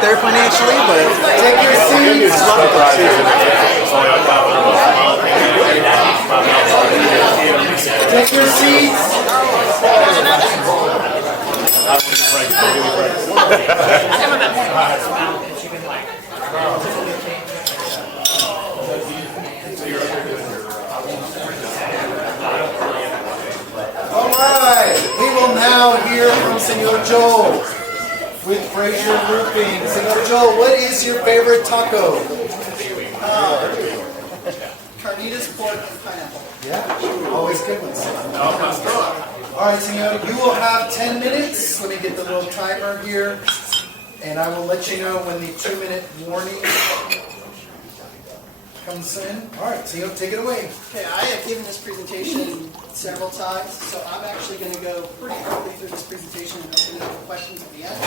get there financially, but Take your seats. Take your seats. All right, we will now hear from Senor Joe with Fraser Roofing. Senor Joe, what is your favorite taco? Carnitas, pork, and pineapple. Yeah, always good ones. All right, Senor, you will have 10 minutes. Let me get the little timer here, and I will let you know when the 2-minute warning comes in. All right, Senor, take it away. Okay, I have given this presentation several times, so I'm actually going to go pretty quickly through this presentation and open it up for questions at the end.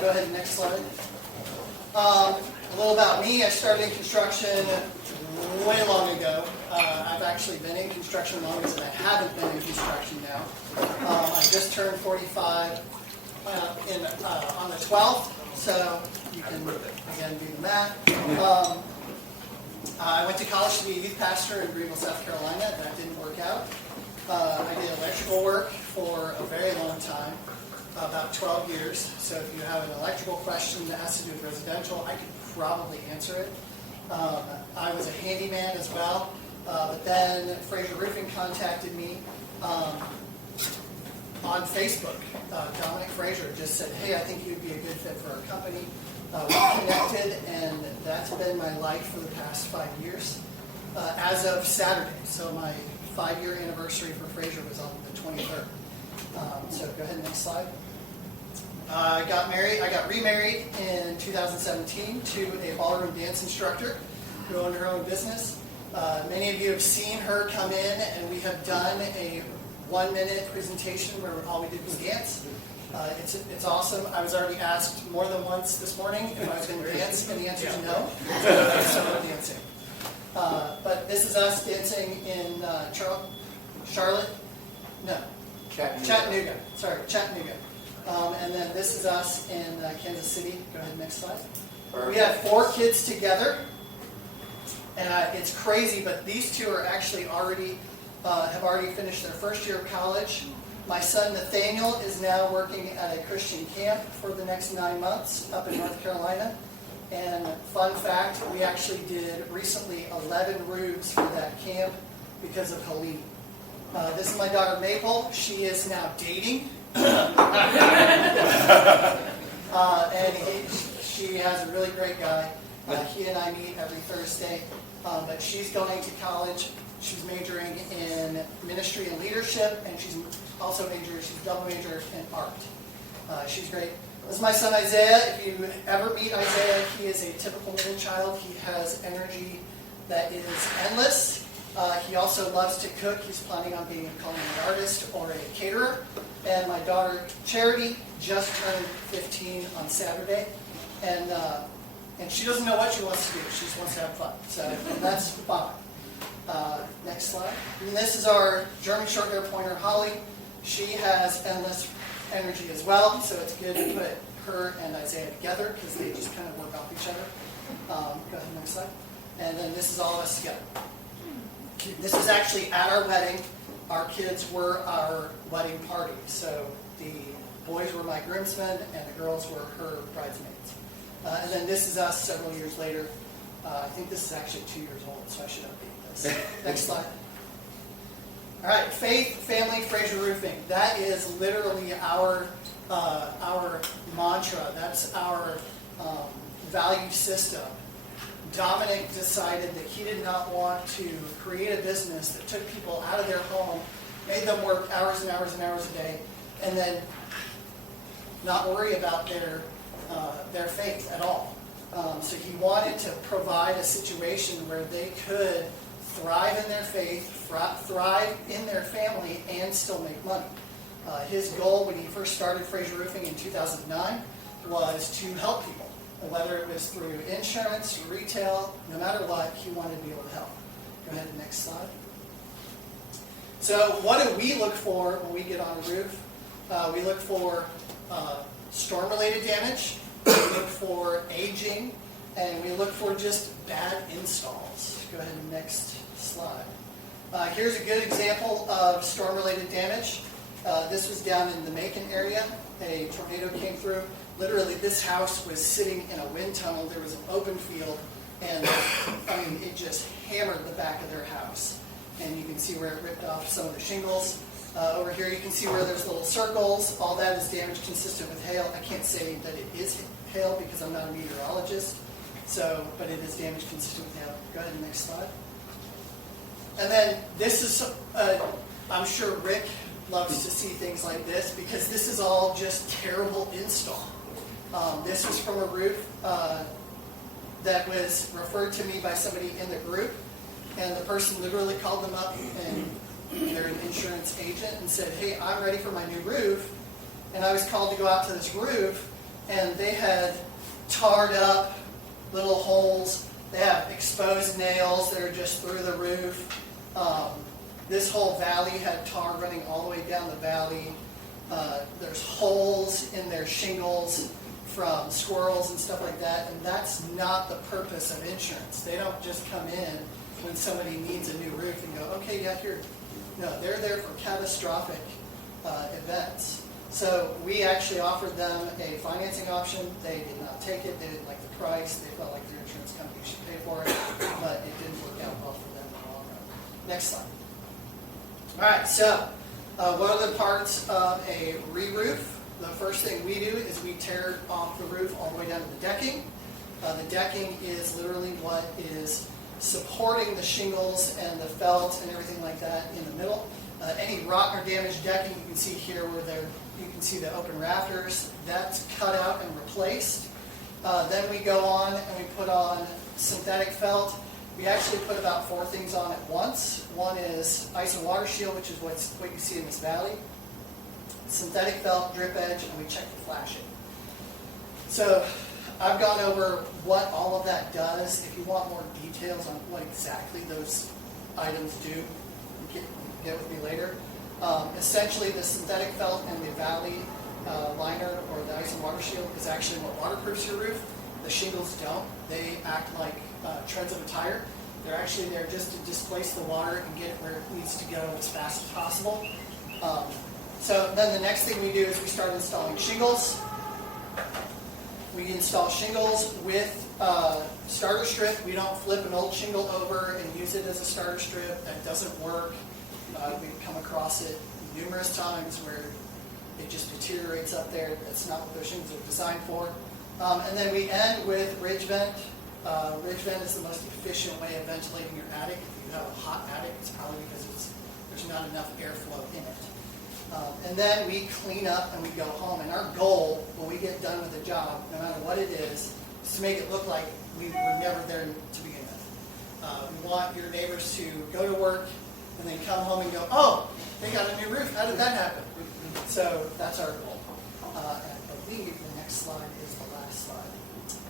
Go ahead, next slide. A little about me. I started in construction way long ago. I've actually been in construction longer than I haven't been in construction now. I just turned 45 on the 12th, so you can, again, do the math. I went to college to be a youth pastor in Greenville, South Carolina. That didn't work out. I did electrical work for a very long time, about 12 years. So if you have an electrical question that has to do with residential, I could probably answer it. I was a handyman as well, but then Fraser Roofing contacted me on Facebook. Dominic Fraser just said, hey, I think you'd be a good fit for our company. We connected, and that's been my life for the past 5 years. As of Saturday, so my 5-year anniversary for Fraser was on the 23rd. So go ahead, next slide. I got remarried in 2017 to a ballroom dance instructor who owned her own business. Many of you have seen her come in, and we have done a 1-minute presentation where all we did was dance. It's awesome. I was already asked more than once this morning if I was going to dance, and the answer is no. So no dancing. But this is us dancing in Charlotte? No. Chattanooga. Sorry, Chattanooga. And then this is us in Kansas City. Go ahead, next slide. We have 4 kids together. And it's crazy, but these two are actually have already finished their first year of college. My son Nathaniel is now working at a Christian camp for the next 9 months up in North Carolina. And fun fact, we actually did recently 11 roofs for that camp because of Helene. This is my daughter Maple. She is now dating. She has a really great guy. He and I meet every Thursday. But she's going to college. She's majoring in ministry and leadership, and she's double major in art. She's great. This is my son Isaiah. If you ever meet Isaiah, he is a typical middle child. He has energy that is endless. He also loves to cook. He's planning on being a culinary artist or a caterer. And my daughter Charity just turned 15 on Saturday, and she doesn't know what she wants to do. She just wants to have fun. So that's fun. Next slide. And this is our German Short-Hair Pointer, Holly. She has endless energy as well, so it's good to put her and Isaiah together because they just kind of work off each other. Go ahead, next slide. And then this is all of us together. This is actually at our wedding. Our kids were our wedding party. So the boys were my groomsmen and the girls were her bridesmaids. And then this is us several years later. I think this is actually 2 years old, so I should update this. Next slide. All right, Faith, Family, Fraser Roofing. That is literally our mantra. That's our value system. Dominic decided that he did not want to create a business that took people out of their home, made them work hours and hours and hours a day, and then not worry about their faith at all. So he wanted to provide a situation where they could thrive in their faith, thrive in their family, and still make money. His goal when he first started Fraser Roofing in 2009 was to help people. Whether it was through insurance, retail, no matter what, he wanted to be able to help. Go ahead, next slide. So what do we look for when we get on a roof? We look for storm-related damage, We look for aging, and we look for just bad installs. Go ahead and next slide. Here's a good example of storm-related damage. This was down in the Macon area. A tornado came through. Literally, this house was sitting in a wind tunnel. There was an open field, and I mean, it just hammered the back of their house. And you can see where it ripped off some of the shingles. Over here, you can see where there's little circles. All that is damage consistent with hail. I can't say that it is hail because I'm not a meteorologist. But it is damage consistent with hail. Go ahead and next slide. And then this is, I'm sure Rick loves to see things like this because this is all just terrible install. This was from a roof that was referred to me by somebody in the group, and the person literally called them up, and they're an insurance agent, and said, hey, I'm ready for my new roof. And I was called to go out to this roof, and they had tarred up little holes. They have exposed nails that are just through the roof. This whole valley had tar running all the way down the valley. There's holes in their shingles from squirrels and stuff like that, and that's not the purpose of insurance. They don't just come in when somebody needs a new roof and go, okay, yeah, here. No, they're there for catastrophic events. So we actually offered them a financing option. They did not take it. They didn't like the price. They felt like their insurance company should pay for it, but it didn't work out well for them in the long run. Next slide. All right, so what are the parts of a re-roof? The first thing we do is we tear off the roof all the way down to the decking. The decking is literally what is supporting the shingles and the felt and everything like that in the middle. Any rotten or damaged decking, you can see here where you can see the open rafters. That's cut out and replaced. Then we go on and we put on synthetic felt. We actually put about 4 things on at once. One is ice and water shield, which is what you see in this valley. Synthetic felt, drip edge, and we check for flashing. So I've gone over what all of that does. If you want more details on what exactly those items do, get with me later. Essentially, the synthetic felt and the valley liner, or the ice and water shield, is actually what waterproofs your roof. The shingles don't. They act like treads of a tire. They're actually there just to displace the water and get it where it needs to go as fast as possible. So then the next thing we do is we start installing shingles. We install shingles with starter strip. We don't flip an old shingle over and use it as a starter strip. That doesn't work. We've come across it numerous times where it just deteriorates up there. That's not what those shingles are designed for. And then we end with ridge vent. Ridge vent is the most efficient way of ventilating your attic. If you have a hot attic, it's probably because there's not enough airflow in it. And then we clean up and we go home. And our goal when we get done with the job, no matter what it is to make it look like we were never there to begin with. We want your neighbors to go to work and then come home and go, oh, they got a new roof. How did that happen? So that's our goal. And I believe the next slide is the last slide.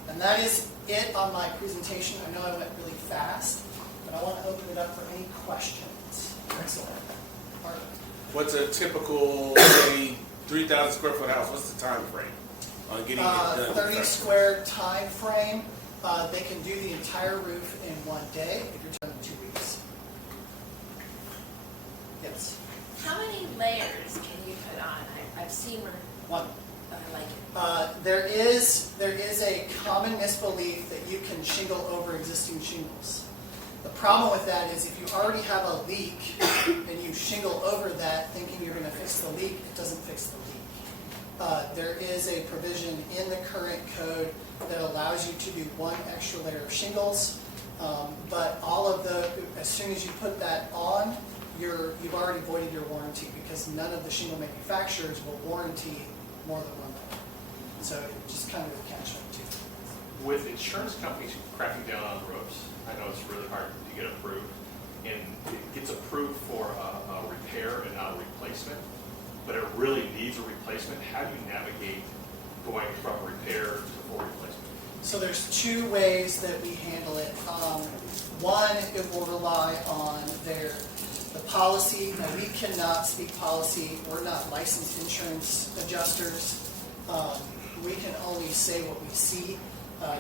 And that is it on my presentation. I know I went really fast, but I want to open it up for any questions. Excellent. Perfect. What's a typical, say, 3,000 square foot house? What's the time frame on getting it done? 30 square time frame. They can do the entire roof in 1 day if you're done in 2 weeks. Yes. How many layers can you put on? I've seen where 1. I like it. There is a common misbelief that you can shingle over existing shingles. The problem with that is if you already have a leak and you shingle over that thinking you're going to fix the leak, it doesn't fix the leak. There is a provision in the current code that allows you to do 1 extra layer of shingles, but as soon as you put that on, you've already voided your warranty because none of the shingle manufacturers will warranty more than 1 layer. So it just kind of a catch-22. With insurance companies cracking down on roofs, I know it's really hard to get approved, and it gets approved for a repair and not a replacement, but it really needs a replacement. How do you navigate going from repair to full replacement? So there's 2 ways that we handle it. One, it will rely on the policy. Now, we cannot speak policy. We're not licensed insurance adjusters. We can only just say what we see.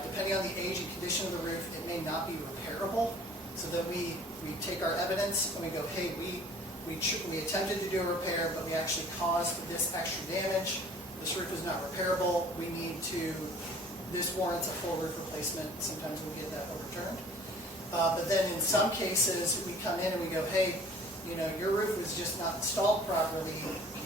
Depending on the age and condition of the roof, it may not be repairable. So then we take our evidence and we go, hey, we attempted to do a repair, but we actually caused this extra damage. This roof is not repairable. This warrants a full roof replacement. Sometimes we'll get that overturned. But then in some cases, we come in and we go, hey, your roof is just not installed properly.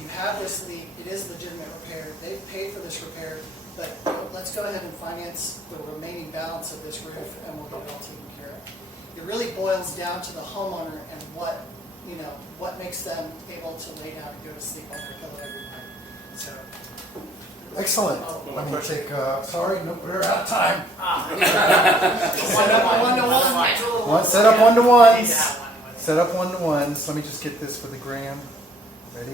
You have this leak. It is legitimate repair. They've paid for this repair, but let's go ahead and finance the remaining balance of this roof, and we'll get it all taken care of. It really boils down to the homeowner and what makes them able to lay down and go to sleep on their pillow every night. So. Excellent. Let me take, sorry, no, we're out of time. Set up one-to-ones. Set up one-to-ones. Let me just get this for the gram. Ready?